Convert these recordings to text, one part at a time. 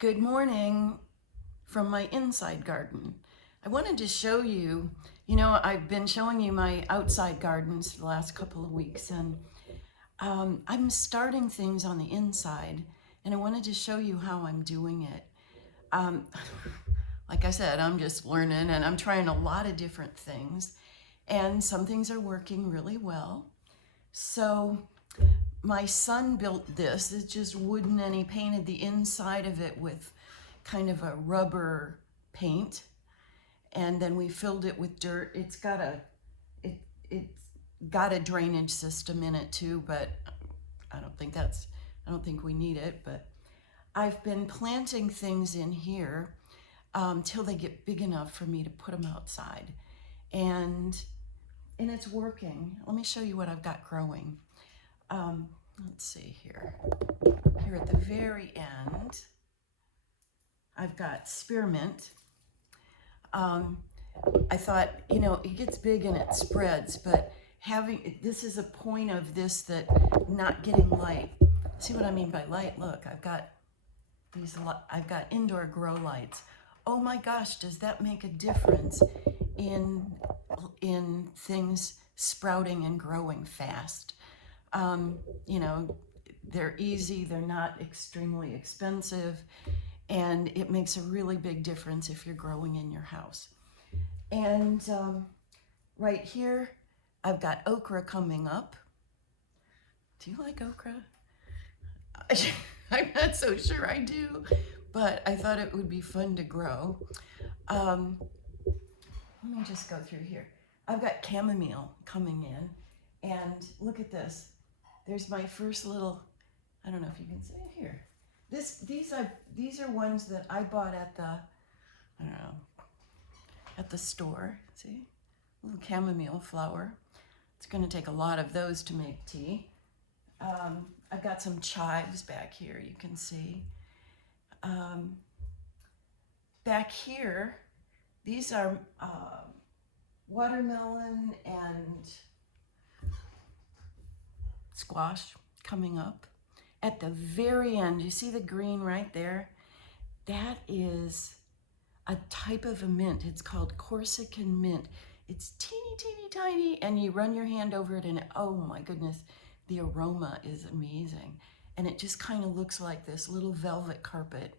Good morning from my inside garden. I wanted to show you, I've been showing you my outside gardens for the last couple of weeks, and I'm starting things on the inside, and I wanted to show you how I'm doing it. Um, like I said, I'm just learning, and I'm trying a lot of different things, and some things are working really well. So my son built this. It's just wooden, and he painted the inside of it with kind of a rubber paint, and then we filled it with dirt. It's got a drainage system in it too, but I don't think we need it. But I've been planting things in here till they get big enough for me to put them outside, and it's working. Let me show you what I've got growing. Let's see here. Here at the very end, I've got spearmint. I thought, it gets big and it spreads, but this is a point of this that not getting light. See what I mean by light? Look, I've got indoor grow lights. Oh my gosh, does that make a difference in things sprouting and growing fast? They're easy, they're not extremely expensive, and it makes a really big difference if you're growing in your house. And right here, I've got okra coming up. Do you like okra? I'm not so sure I do, but I thought it would be fun to grow. Let me just go through here. I've got chamomile coming in, and look at this. There's my first little, I don't know if you can see it here. These are ones that I bought at the store. See, little chamomile flower. It's going to take a lot of those to make tea. I've got some chives back here, you can see. Back here, these are watermelon and squash coming up. At the very end, you see the green right there? That is a type of a mint. It's called Corsican mint. It's teeny, teeny, tiny, and you run your hand over it, and oh my goodness, the aroma is amazing. And it just kind of looks like this little velvet carpet.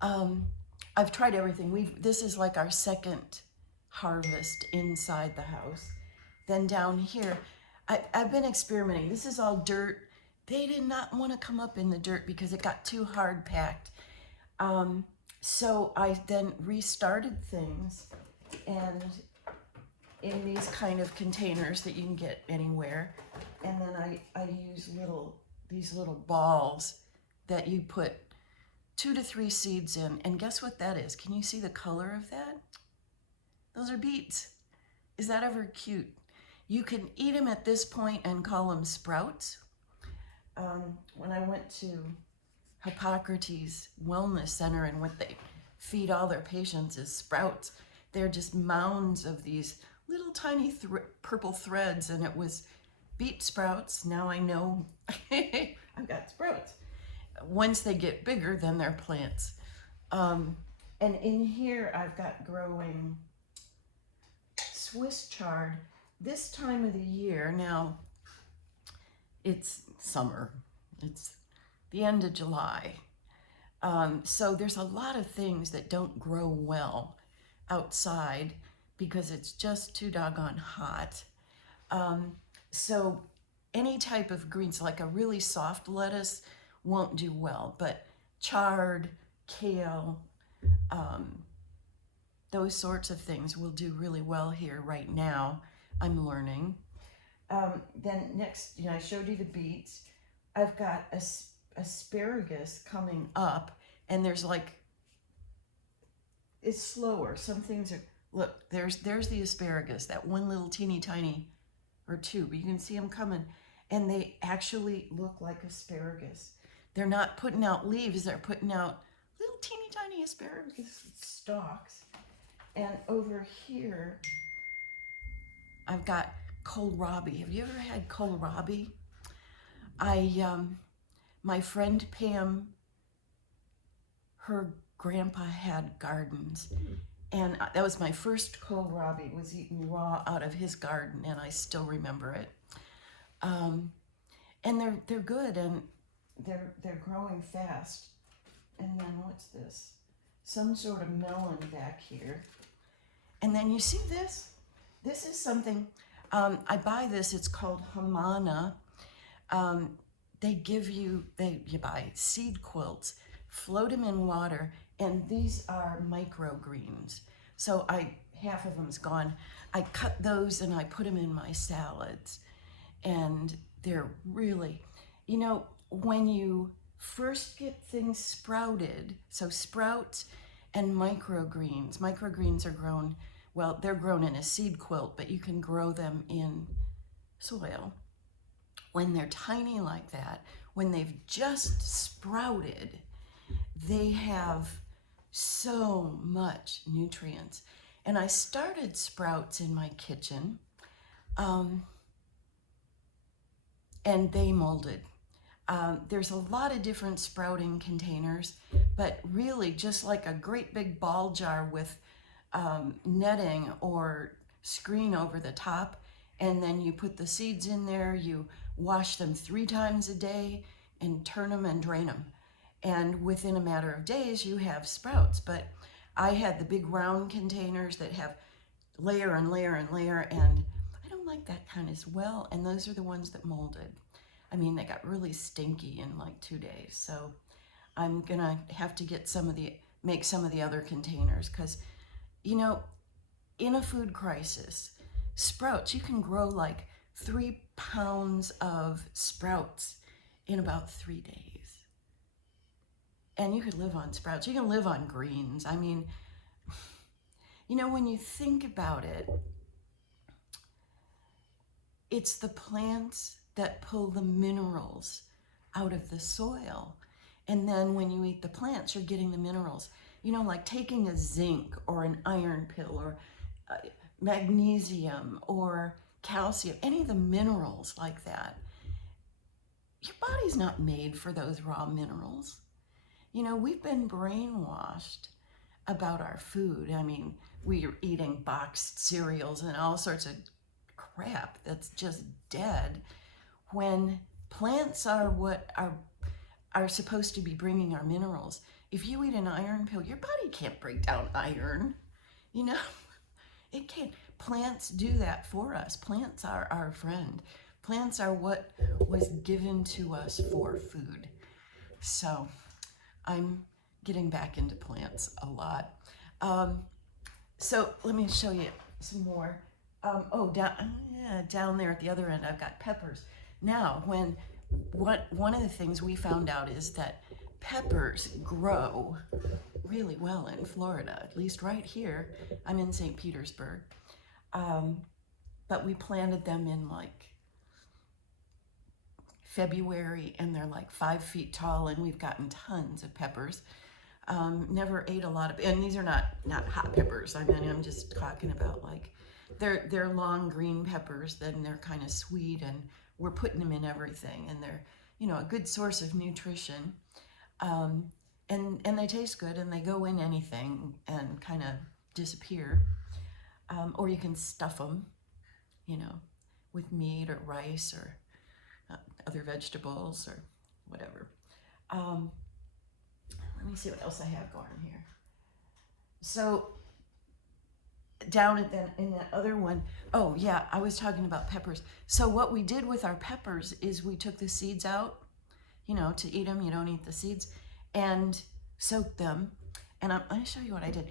I've tried everything. This is like our second harvest inside the house. Then down here, I've been experimenting. This is all dirt. They did not want to come up in the dirt because it got too hard packed. So I then restarted things, and in these kind of containers that you can get anywhere. And then I use these little balls that you put 2 to 3 seeds in. And guess what that is? Can you see the color of that? Those are beets. Is that ever cute? You can eat them at this point and call them sprouts. When I went to Hippocrates Wellness Center, and what they feed all their patients is sprouts. They're just mounds of these little tiny purple threads, and it was beet sprouts. Now I know I've got sprouts. Once they get bigger, then they're plants. And in here I've got growing Swiss chard. This time of the year, now it's summer. It's the end of July. So there's a lot of things that don't grow well outside because it's just too doggone hot. So any type of greens, like a really soft lettuce, won't do well, but chard, kale, those sorts of things will do really well here right now. I'm learning. Then next, I showed you the beets. I've got asparagus coming up, and there's it's slower. Some things are, look, there's the asparagus, that one little teeny tiny, or two, but you can see them coming, and they actually look like asparagus. They're not putting out leaves, they're putting out little teeny tiny asparagus stalks. And over here, I've got kohlrabi. Have you ever had kohlrabi? My friend Pam her grandpa had gardens. And that was my first kohlrabi, was eaten raw out of his garden, and I still remember it. And they're good, and they're growing fast. And then what's this? Some sort of melon back here. And then you see this? This is something, I buy this, it's called Hamana. You buy seed quilts, float them in water, and these are microgreens. So half of them's gone. I cut those and I put them in my salads. And they're really, when you first get things sprouted, so sprouts and microgreens are grown, well, they're grown in a seed quilt, but you can grow them in soil. When they're tiny like that, when they've just sprouted, they have so much nutrients. And I started sprouts in my kitchen, and they molded. There's a lot of different sprouting containers, but really just like a great big ball jar with netting or screen over the top, and then you put the seeds in there, you wash them 3 times a day and turn them and drain them. And within a matter of days, you have sprouts. But I had the big round containers that have layer and layer and layer, and I don't like that kind as well. And those are the ones that molded. I mean, they got really stinky in like 2 days. So I'm gonna have to get make some of the other containers, because, in a food crisis, sprouts, you can grow like 3 pounds of sprouts in about 3 days. And you could live on sprouts. You can live on greens. I mean, when you think about it, it's the plants that pull the minerals out of the soil. And then when you eat the plants, you're getting the minerals. Like taking a zinc or an iron pill or magnesium or calcium, any of the minerals like that. Your body's not made for those raw minerals. We've been brainwashed about our food. I mean, we're eating boxed cereals and all sorts of crap that's just dead, when plants are what are supposed to be bringing our minerals. If you eat an iron pill, your body can't break down iron. It can't. Plants do that for us. Plants are our friend. Plants are what was given to us for food. So I'm getting back into plants a lot. So let me show you some more. Down there at the other end, I've got peppers. Now, one of the things we found out is that peppers grow really well in Florida, at least right here. I'm in St. Petersburg. But we planted them in like February, and they're like 5 feet tall, and we've gotten tons of peppers. Never ate a lot of, and these are not hot peppers. I mean, I'm just talking about like, they're long green peppers, then they're kind of sweet, and we're putting them in everything, and they're, a good source of nutrition. And they taste good, and they go in anything and kind of disappear. Or you can stuff them, with meat or rice or other vegetables or whatever. Let me see what else I have going here. So down in that other one, oh yeah, I was talking about peppers. So what we did with our peppers is we took the seeds out, to eat them. You don't eat the seeds, and soaked them. And I'm going to show you what I did.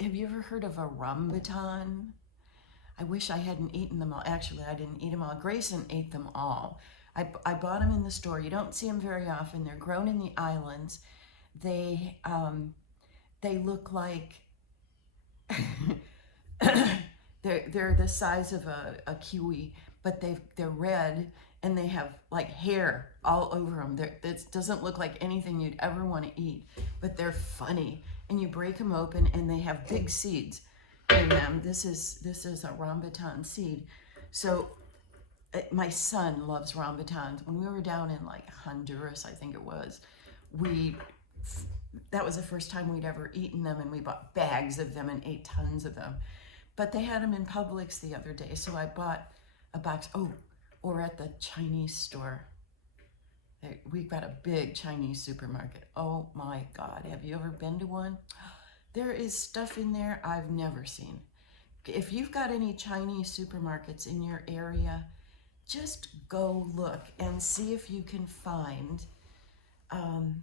Have you ever heard of a rambutan? I wish I hadn't eaten them all. Actually, I didn't eat them all. Grayson ate them all. I bought them in the store. You don't see them very often. They're grown in the islands. They look like they're the size of a kiwi, but they're red, and they have like hair all over them. It doesn't look like anything you'd ever want to eat, but they're funny. And you break them open, and they have big seeds in them. This is a rambutan seed. So my son loves rambutans. When we were down in like Honduras, I think it was, we that was the first time we'd ever eaten them, and we bought bags of them and ate tons of them. But they had them in Publix the other day, so I bought a box. Oh, or at the Chinese store. We've got a big Chinese supermarket. Oh my God, have you ever been to one? There is stuff in there I've never seen. If you've got any Chinese supermarkets in your area, just go look and see if you can find, and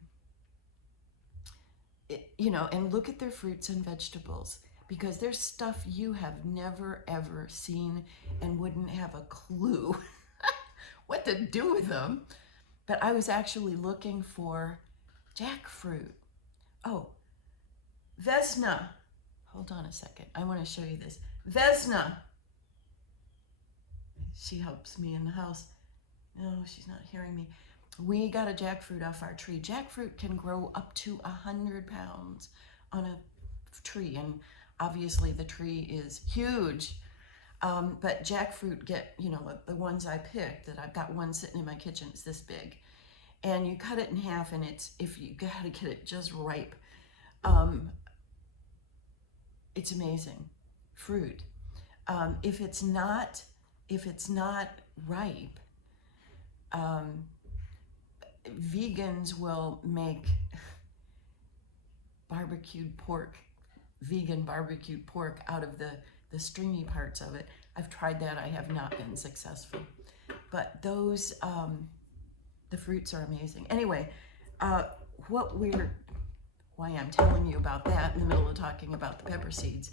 look at their fruits and vegetables, because there's stuff you have never ever seen and wouldn't have a clue what to do with them. But I was actually looking for jackfruit. Oh, Vesna. Hold on a second. I want to show you this. Vesna. She helps me in the house. No, she's not hearing me. We got a jackfruit off our tree. Jackfruit can grow up to 100 pounds on a tree, and obviously the tree is huge. But jackfruit get, the ones I picked, that I've got one sitting in my kitchen, it's this big. And you cut it in half, and if you gotta get it just ripe, it's amazing fruit. If it's not ripe, vegans will make vegan barbecued pork out of the stringy parts of it. I've tried that. I have not been successful. But those, the fruits are amazing. Anyway, why I'm telling you about that in the middle of talking about the pepper seeds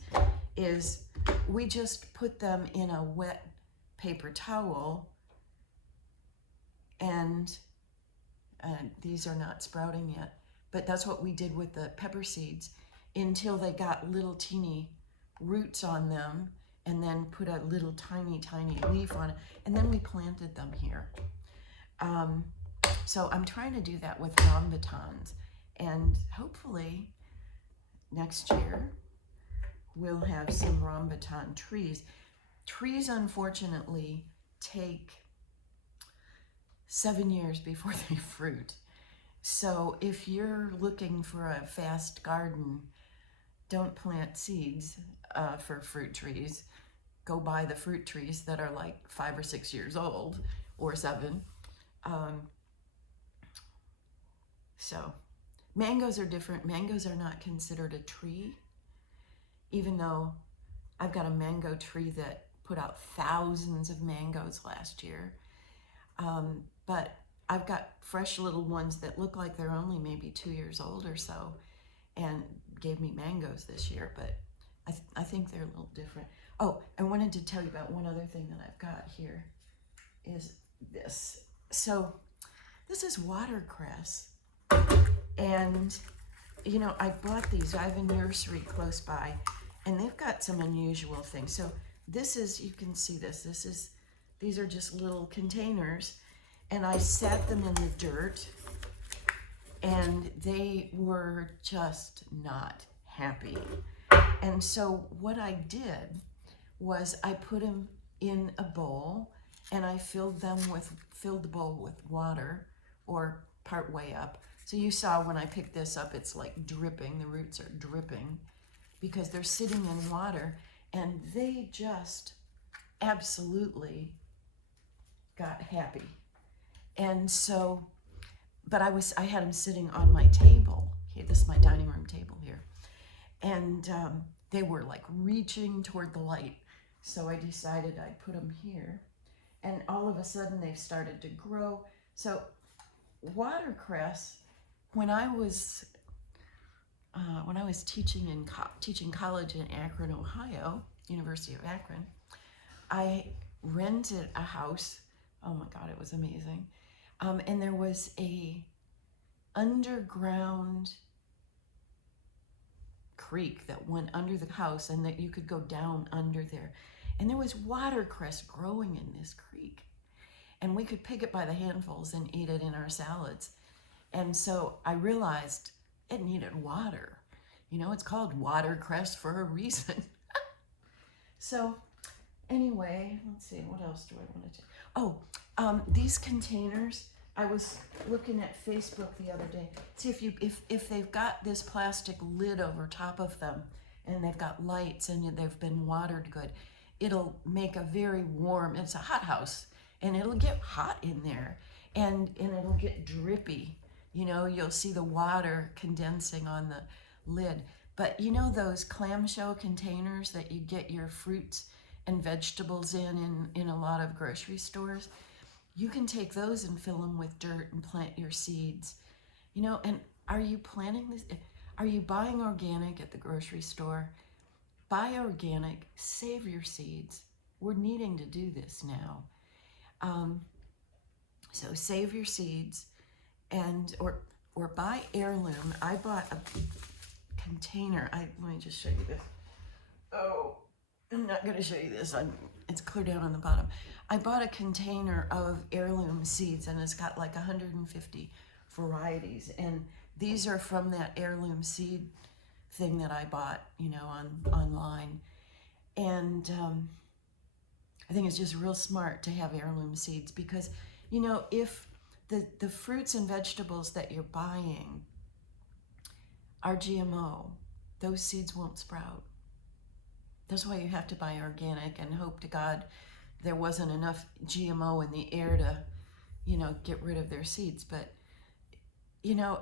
is we just put them in a wet paper towel, and these are not sprouting yet, but that's what we did with the pepper seeds until they got little teeny roots on them, and then put a little tiny leaf on it, and then we planted them here. So I'm trying to do that with rambutans, and hopefully next year we'll have some rambutan trees. Trees, unfortunately, take 7 years before they fruit. So if you're looking for a fast garden, don't plant seeds for fruit trees. Go buy the fruit trees that are like 5 or 6 years old, or 7. So mangoes are different. Mangoes are not considered a tree, even though I've got a mango tree that put out thousands of mangoes last year. But I've got fresh little ones that look like they're only maybe 2 years old or so, and gave me mangoes this year, but I think they're a little different. Oh, I wanted to tell you about one other thing that I've got here, is this. So this is watercress, and I bought these. I have a nursery close by, and they've got some unusual things. So this is, you can see this. These are just little containers, and I sat them in the dirt, and they were just not happy. And so what I did was I put them in a bowl, and I filled the bowl with water, or part way up. So you saw when I picked this up, it's like dripping. The roots are dripping because they're sitting in water, and they just absolutely got happy. And so, but I had them sitting on my table. Okay, this is my dining room table here. And they were like reaching toward the light. So I decided I'd put them here. And all of a sudden they've started to grow. So watercress, when I was teaching teaching college in Akron, Ohio, University of Akron, I rented a house. Oh my God, it was amazing. And there was a underground creek that went under the house, and that you could go down under there. And there was watercress growing in this creek. And we could pick it by the handfuls and eat it in our salads. And so I realized it needed water. It's called watercress for a reason. So anyway, let's see, what else do I want to do? Oh, these containers, I was looking at Facebook the other day. See if they've got this plastic lid over top of them, and they've got lights, and they've been watered good. It'll make a very warm. It's a hot house, and it'll get hot in there, and it'll get drippy. You know, you'll see the water condensing on the lid. But you know those clamshell containers that you get your fruits and vegetables in a lot of grocery stores? You can take those and fill them with dirt and plant your seeds. You know, and are you planting this? Are you buying organic at the grocery store? Buy organic, save your seeds. We're needing to do this now. So save your seeds and or buy heirloom. I bought a container. Let me just show you this. Oh, I'm not going to show you this. It's clear down on the bottom. I bought a container of heirloom seeds, and it's got like 150 varieties. And these are from that heirloom seed thing that I bought, you know, online. And I think it's just real smart to have heirloom seeds because, you know, if the fruits and vegetables that you're buying are GMO, those seeds won't sprout. That's why you have to buy organic and hope to God there wasn't enough GMO in the air to, you know, get rid of their seeds. But, you know,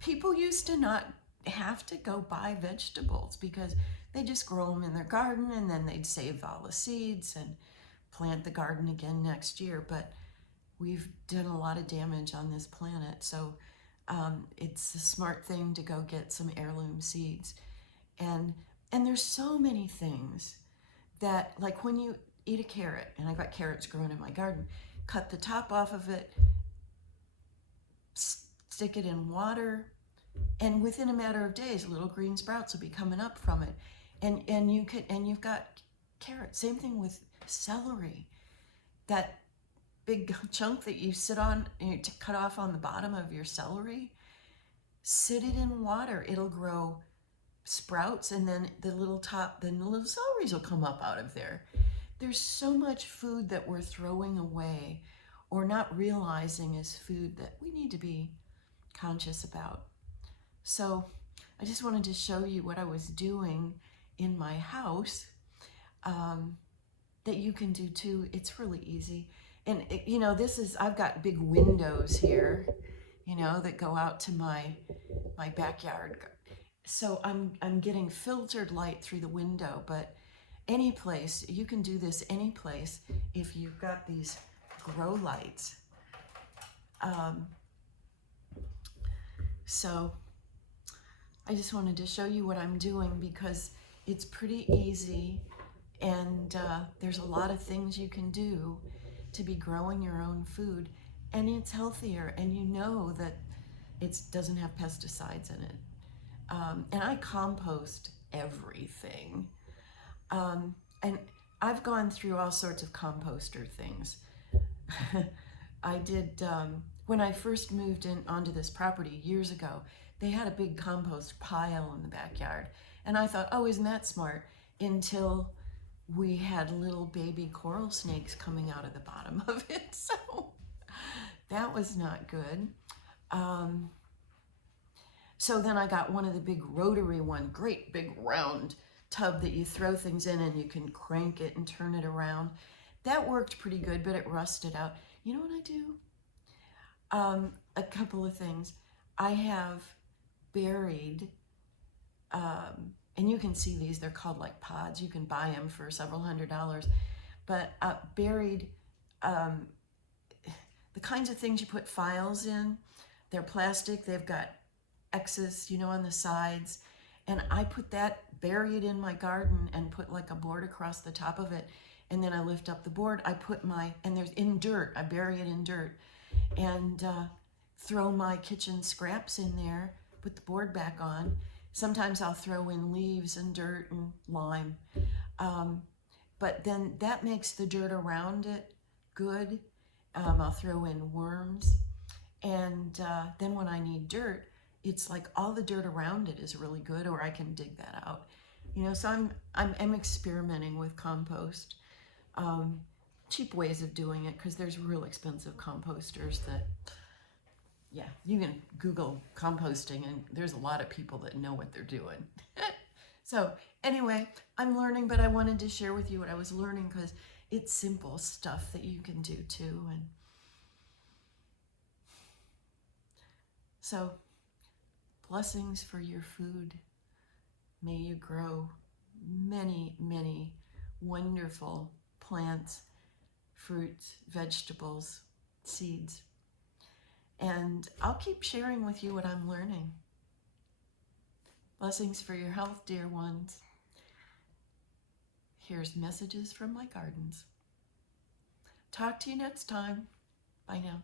people used to not have to go buy vegetables because they just grow them in their garden, and then they'd save all the seeds and plant the garden again next year. But we've done a lot of damage on this planet. So it's a smart thing to go get some heirloom seeds. And there's so many things that, like when you eat a carrot, and I've got carrots growing in my garden, cut the top off of it, stick it in water, and within a matter of days, little green sprouts will be coming up from it. And you've got carrots. Same thing with celery. That big chunk that you sit on, you cut off on the bottom of your celery, sit it in water. It'll grow sprouts, and then the little celeries will come up out of there. There's so much food that we're throwing away or not realizing is food that we need to be conscious about. So I just wanted to show you what I was doing in my house that you can do too. It's really easy. And you know, I've got big windows here, you know, that go out to my backyard. So I'm getting filtered light through the window, but any place, you can do this any place if you've got these grow lights. So I just wanted to show you what I'm doing because it's pretty easy, and there's a lot of things you can do to be growing your own food, and it's healthier, and you know that it doesn't have pesticides in it. And I compost everything. And I've gone through all sorts of composter things. I did, when I first moved in onto this property years ago, they had a big compost pile in the backyard. And I thought, oh, isn't that smart? Until we had little baby coral snakes coming out of the bottom of it. So that was not good. So then I got one of the big rotary one, great big round tub that you throw things in and you can crank it and turn it around. That worked pretty good, but it rusted out. You know what I do? A couple of things. I have buried, and you can see these, they're called like pods. You can buy them for several $100s, but buried the kinds of things you put files in. They're plastic, they've got X's, you know, on the sides. And I bury it in my garden and put like a board across the top of it. And then I lift up the board, and there's in dirt, I bury it in dirt and throw my kitchen scraps in there, put the board back on. Sometimes I'll throw in leaves and dirt and lime. But then that makes the dirt around it good. I'll throw in worms. And then when I need dirt, it's like all the dirt around it is really good, or I can dig that out. You know, so I'm experimenting with compost. cheap ways of doing it, because there's real expensive composters that, yeah, you can Google composting and there's a lot of people that know what they're doing. So anyway, I'm learning, but I wanted to share with you what I was learning because it's simple stuff that you can do too. And so blessings for your food. May you grow many, many wonderful plants, fruits, vegetables, seeds. And I'll keep sharing with you what I'm learning. Blessings for your health, dear ones. Here's messages from my gardens. Talk to you next time. Bye now.